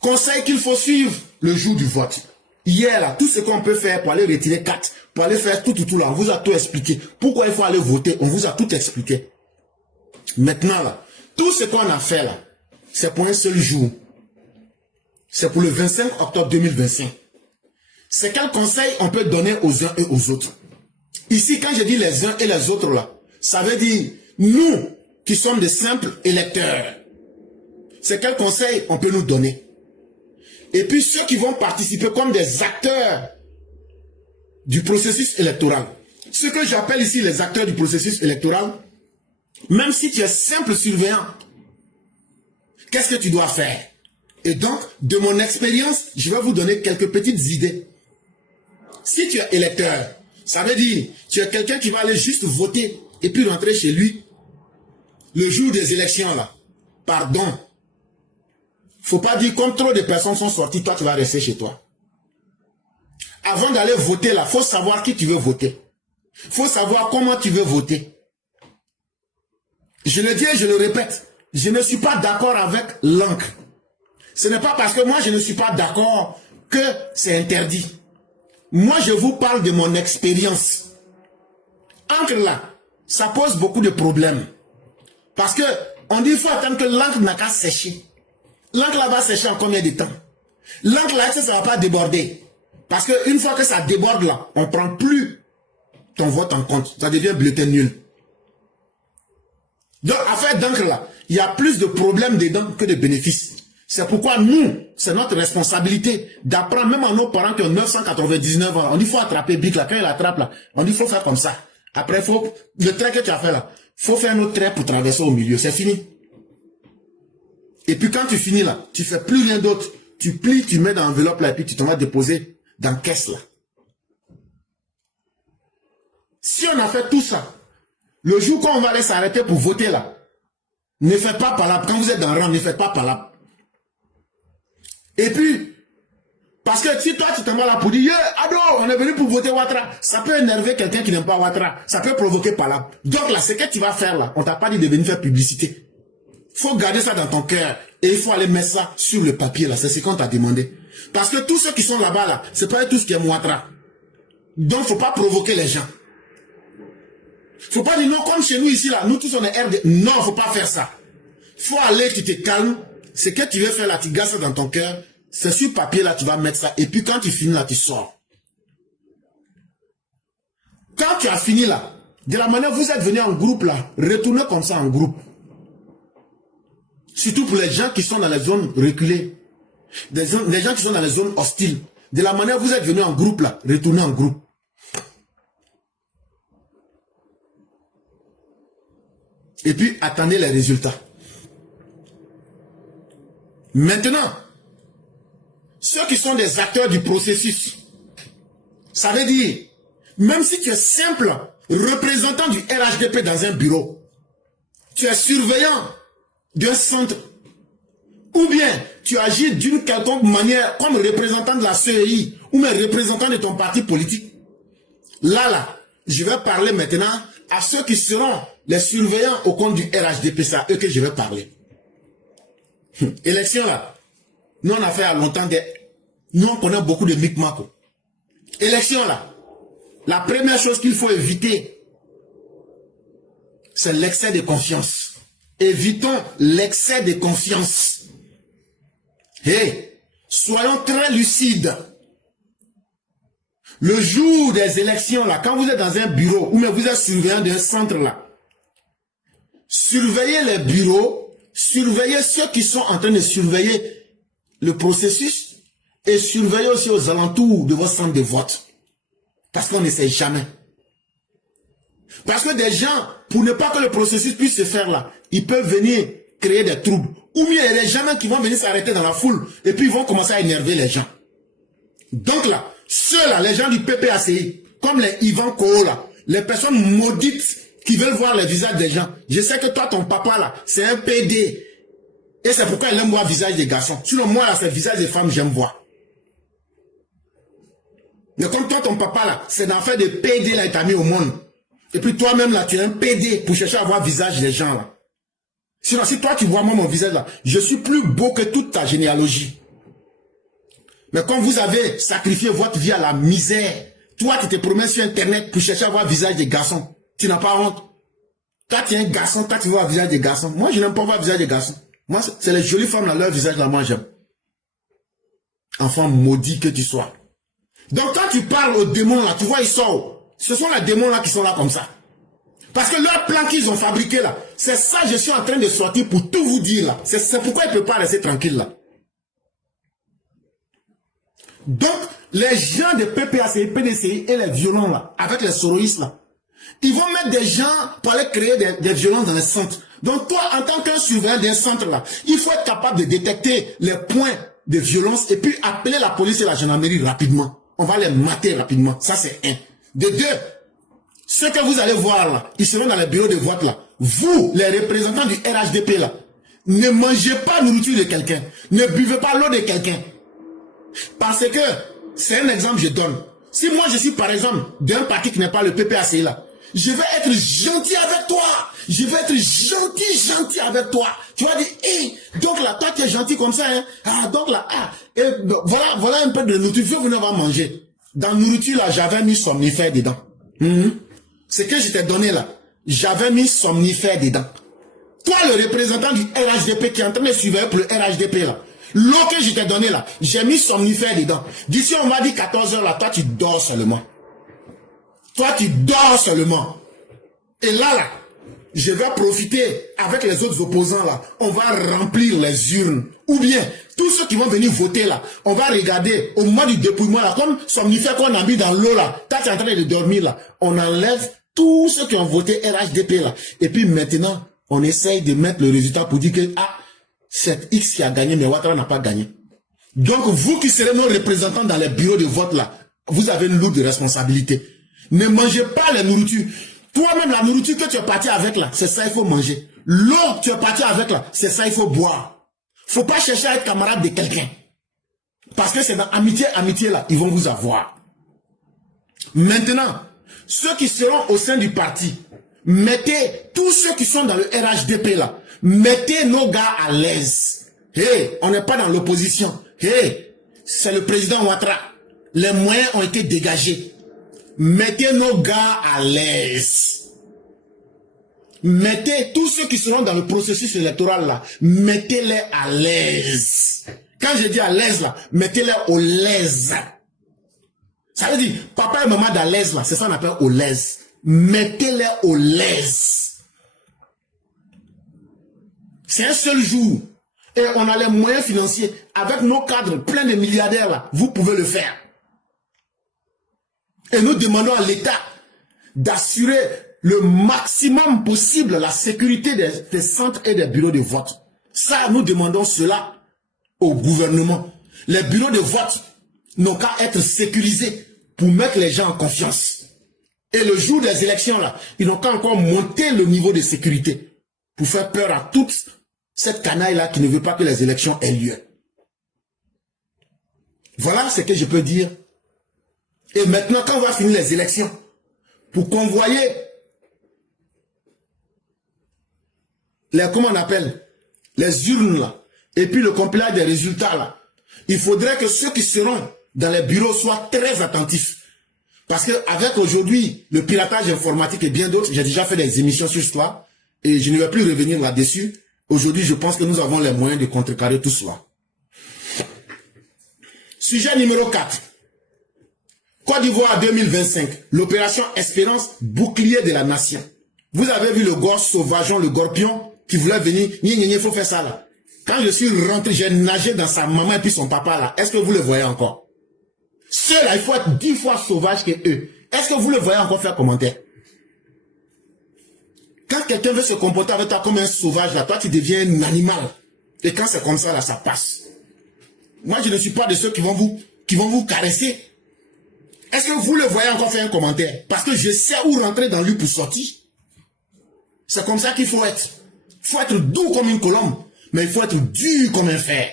Conseil qu'il faut suivre le jour du vote. Hier, là, tout ce qu'on peut faire pour aller retirer 4, pour aller faire tout là, on vous a tout expliqué. Pourquoi il faut aller voter, on vous a tout expliqué. Maintenant, là, tout ce qu'on a fait, là, c'est pour un seul jour. C'est pour le 25 octobre 2025. C'est quel conseil on peut donner aux uns et aux autres? Ici, quand je dis les uns et les autres, là, ça veut dire nous qui sommes des simples électeurs. C'est quel conseil on peut nous donner? Et puis ceux qui vont participer comme des acteurs du processus électoral. Ce que j'appelle ici les acteurs du processus électoral, même si tu es simple surveillant, qu'est-ce que tu dois faire? Et donc, de mon expérience, je vais vous donner quelques petites idées. Si tu es électeur, ça veut dire, tu es quelqu'un qui va aller juste voter et puis rentrer chez lui le jour des élections là. Pardon. Faut pas dire comme trop de personnes sont sorties, toi tu vas rester chez toi. Avant d'aller voter là, faut savoir qui tu veux voter. Faut savoir comment tu veux voter. Je le dis et je le répète, je ne suis pas d'accord avec l'encre. Ce n'est pas parce que moi je ne suis pas d'accord que c'est interdit. Moi je vous parle de mon expérience. Encre là, ça pose beaucoup de problèmes. Parce que on dit qu'il faut attendre que l'encre n'a qu'à sécher. L'encre là va sécher en combien de temps? L'encre là, ça ne va pas déborder. Parce qu'une fois que ça déborde là, on ne prend plus ton vote en compte. Ça devient bulletin nul. Donc, affaire d'encre là, il y a plus de problèmes dedans que de bénéfices. C'est pourquoi nous, c'est notre responsabilité d'apprendre, même à nos parents qui ont 999 ans. On dit qu'il faut attraper Bic là, quand il attrape là, on dit qu'il faut faire comme ça. Après, le trait que tu as fait là, il faut faire un autre trait pour traverser au milieu. C'est fini. Et puis quand tu finis là, tu fais plus rien d'autre. Tu plies, tu mets dans l'enveloppe là et puis tu t'en vas déposer dans la caisse là. Si on a fait tout ça, le jour quand on va aller s'arrêter pour voter là, ne faites pas palabre. Quand vous êtes dans le rang, ne faites pas palabre. Et puis, parce que si toi tu t'en vas là pour dire, yeah, ado, on est venu pour voter Ouattara, ça peut énerver quelqu'un qui n'aime pas Ouattara, ça peut provoquer palabre. Donc là, ce que tu vas faire là, on t'a pas dit de venir faire publicité. Faut garder ça dans ton cœur et il faut aller mettre ça sur le papier là, c'est ce qu'on t'a demandé. Parce que tous ceux qui sont là-bas là, c'est pas tous qui aiment Ouattara. Donc faut pas provoquer les gens. Faut pas dire non comme chez nous ici là, nous tous on est RD. Non, faut pas faire ça. Faut aller, tu te calmes. Ce que tu veux faire là, tu gardes ça dans ton cœur. C'est sur papier là, tu vas mettre ça. Et puis quand tu finis là, tu sors. Quand tu as fini là, de la manière vous êtes venus en groupe là, retournez comme ça en groupe. Surtout pour les gens qui sont dans les zones reculées. Les gens qui sont dans les zones hostiles. De la manière vous êtes venus en groupe là, retournez en groupe. Et puis attendez les résultats. Maintenant, ceux qui sont des acteurs du processus, ça veut dire, même si tu es simple représentant du RHDP dans un bureau, tu es surveillant d'un centre, ou bien tu agis d'une quelconque manière comme représentant de la CEI, ou même représentant de ton parti politique, là, je vais parler maintenant à ceux qui seront les surveillants au compte du RHDP, c'est à eux que je vais parler. Élection là, nous on a fait à longtemps nous on connaît beaucoup de micmac. Élection là, la première chose qu'il faut éviter, c'est l'excès de confiance. Évitons l'excès de confiance. Soyons très lucides. Le jour des élections là, quand vous êtes dans un bureau ou même vous êtes surveillant d'un centre là, surveillez les bureaux. Surveillez ceux qui sont en train de surveiller le processus et surveillez aussi aux alentours de votre centre de vote. Parce qu'on ne sait jamais. Parce que des gens, pour ne pas que le processus puisse se faire là, ils peuvent venir créer des troubles. Ou bien il y a des gens qui vont venir s'arrêter dans la foule et puis ils vont commencer à énerver les gens. Donc là, ceux-là, les gens du PPACI, comme les Ivan Koho là, les personnes maudites qui veulent voir les visages des gens. Je sais que toi, ton papa là, c'est un PD. Et c'est pourquoi il aime voir le visage des garçons. Sinon, moi là, c'est le visage des femmes, j'aime voir. Mais comme toi, ton papa là, c'est l'affaire de PD là, il t'a mis au monde. Et puis toi-même là, tu es un PD pour chercher à voir le visage des gens là. Sinon, si toi, tu vois moi mon visage là, je suis plus beau que toute ta généalogie. Mais comme vous avez sacrifié votre vie à la misère, toi qui te promets sur Internet pour chercher à voir le visage des garçons, tu n'as pas honte. Quand tu es un garçon, quand tu vois le visage des garçons, moi je n'aime pas voir le visage des garçons. Moi, c'est les jolies femmes là, leur visage là, moi j'aime. Enfant maudit que tu sois. Donc quand tu parles aux démons là, tu vois ils sortent. Ce sont les démons là qui sont là comme ça. Parce que leur plan qu'ils ont fabriqué là, c'est ça je suis en train de sortir pour tout vous dire là. C'est pourquoi ils ne peuvent pas rester tranquilles là. Donc, les gens de PPACI, PDCI et les violents là, avec les soroïstes là, ils vont mettre des gens pour aller créer des violences dans les centres. Donc toi, en tant qu'un surveillant d'un centre là, il faut être capable de détecter les points de violence et puis appeler la police et la gendarmerie rapidement. On va les mater rapidement. Ça c'est un. De deux, ceux que vous allez voir là, ils seront dans les bureaux de vote là. Vous, les représentants du RHDP là, ne mangez pas la nourriture de quelqu'un. Ne buvez pas l'eau de quelqu'un. Parce que, c'est un exemple que je donne. Si moi je suis par exemple d'un parti qui n'est pas le PPACI là, je vais être gentil avec toi. Je vais être gentil avec toi. Tu vas dire, hey, donc là, toi tu es gentil comme ça, hein. Ah, donc là, ah, et voilà un peu de nourriture, venez on va manger. Dans la nourriture là, j'avais mis somnifère dedans. Ce que je t'ai donné là, j'avais mis somnifère dedans. Toi, le représentant du RHDP qui est en train de suivre pour le RHDP là, l'eau que je t'ai donné là, j'ai mis somnifère dedans. D'ici on m'a dit 14 heures là, toi tu dors seulement. Toi tu dors seulement. Et là, je vais profiter avec les autres opposants là. On va remplir les urnes. Ou bien, tous ceux qui vont venir voter là, on va regarder au moment du dépouillement là, comme somnifère qu'on a mis dans l'eau là. Toi tu es en train de dormir là. On enlève tous ceux qui ont voté RHDP là. Et puis maintenant, on essaye de mettre le résultat pour dire que, ah, c'est X qui a gagné, mais Ouattara n'a pas gagné. Donc, vous qui serez nos représentants dans les bureaux de vote là, vous avez une lourde responsabilité. Ne mangez pas les nourritures. Toi-même, la nourriture que tu es parti avec là, c'est ça il faut manger. L'eau que tu es parti avec là, c'est ça il faut boire. Faut pas chercher à être camarade de quelqu'un. Parce que c'est dans amitié là, ils vont vous avoir. Maintenant, ceux qui seront au sein du parti, mettez tous ceux qui sont dans le RHDP là, mettez nos gars à l'aise. Hey, on n'est pas dans l'opposition. Hey, c'est le président Ouattara. Les moyens ont été dégagés. Mettez nos gars à l'aise. Mettez tous ceux qui seront dans le processus électoral là, mettez-les à l'aise. Quand je dis à l'aise là, mettez-les au l'aise. Ça veut dire, papa et maman d'à l'aise là, c'est ça qu'on appelle au l'aise. Mettez-les au l'aise. C'est un seul jour. Et on a les moyens financiers. Avec nos cadres pleins de milliardaires là, vous pouvez le faire. Et nous demandons à l'État d'assurer le maximum possible la sécurité des centres et des bureaux de vote. Ça, nous demandons cela au gouvernement. Les bureaux de vote n'ont qu'à être sécurisés pour mettre les gens en confiance. Et le jour des élections là, ils n'ont qu'à encore monter le niveau de sécurité pour faire peur à toute cette canaille-là qui ne veut pas que les élections aient lieu. Voilà ce que je peux dire. Et maintenant, quand on va finir les élections, pour convoyer les, comment on appelle, les urnes là, et puis le compilage des résultats là, il faudrait que ceux qui seront dans les bureaux soient très attentifs. Parce que avec aujourd'hui, le piratage informatique et bien d'autres, j'ai déjà fait des émissions sur cela, et je ne vais plus revenir là-dessus. Aujourd'hui, je pense que nous avons les moyens de contrecarrer tout cela. Sujet numéro 4. Côte d'Ivoire 2025. L'opération Espérance, bouclier de la nation. Vous avez vu le gosse sauvageon, le gorpion, qui voulait venir, il faut faire ça là. Quand je suis rentré, j'ai nagé dans sa maman et puis son papa là. Est-ce que vous le voyez encore? Ceux-là, il faut être 10 fois sauvage que eux. Est-ce que vous le voyez encore faire commentaire? Quand quelqu'un veut se comporter avec toi comme un sauvage, là, toi tu deviens un animal. Et quand c'est comme ça, là, ça passe. Moi, je ne suis pas de ceux qui vont vous caresser. Est-ce que vous le voyez encore faire un commentaire? Parce que je sais où rentrer dans lui pour sortir. C'est comme ça qu'il faut être. Il faut être doux comme une colombe, mais il faut être dur comme un fer.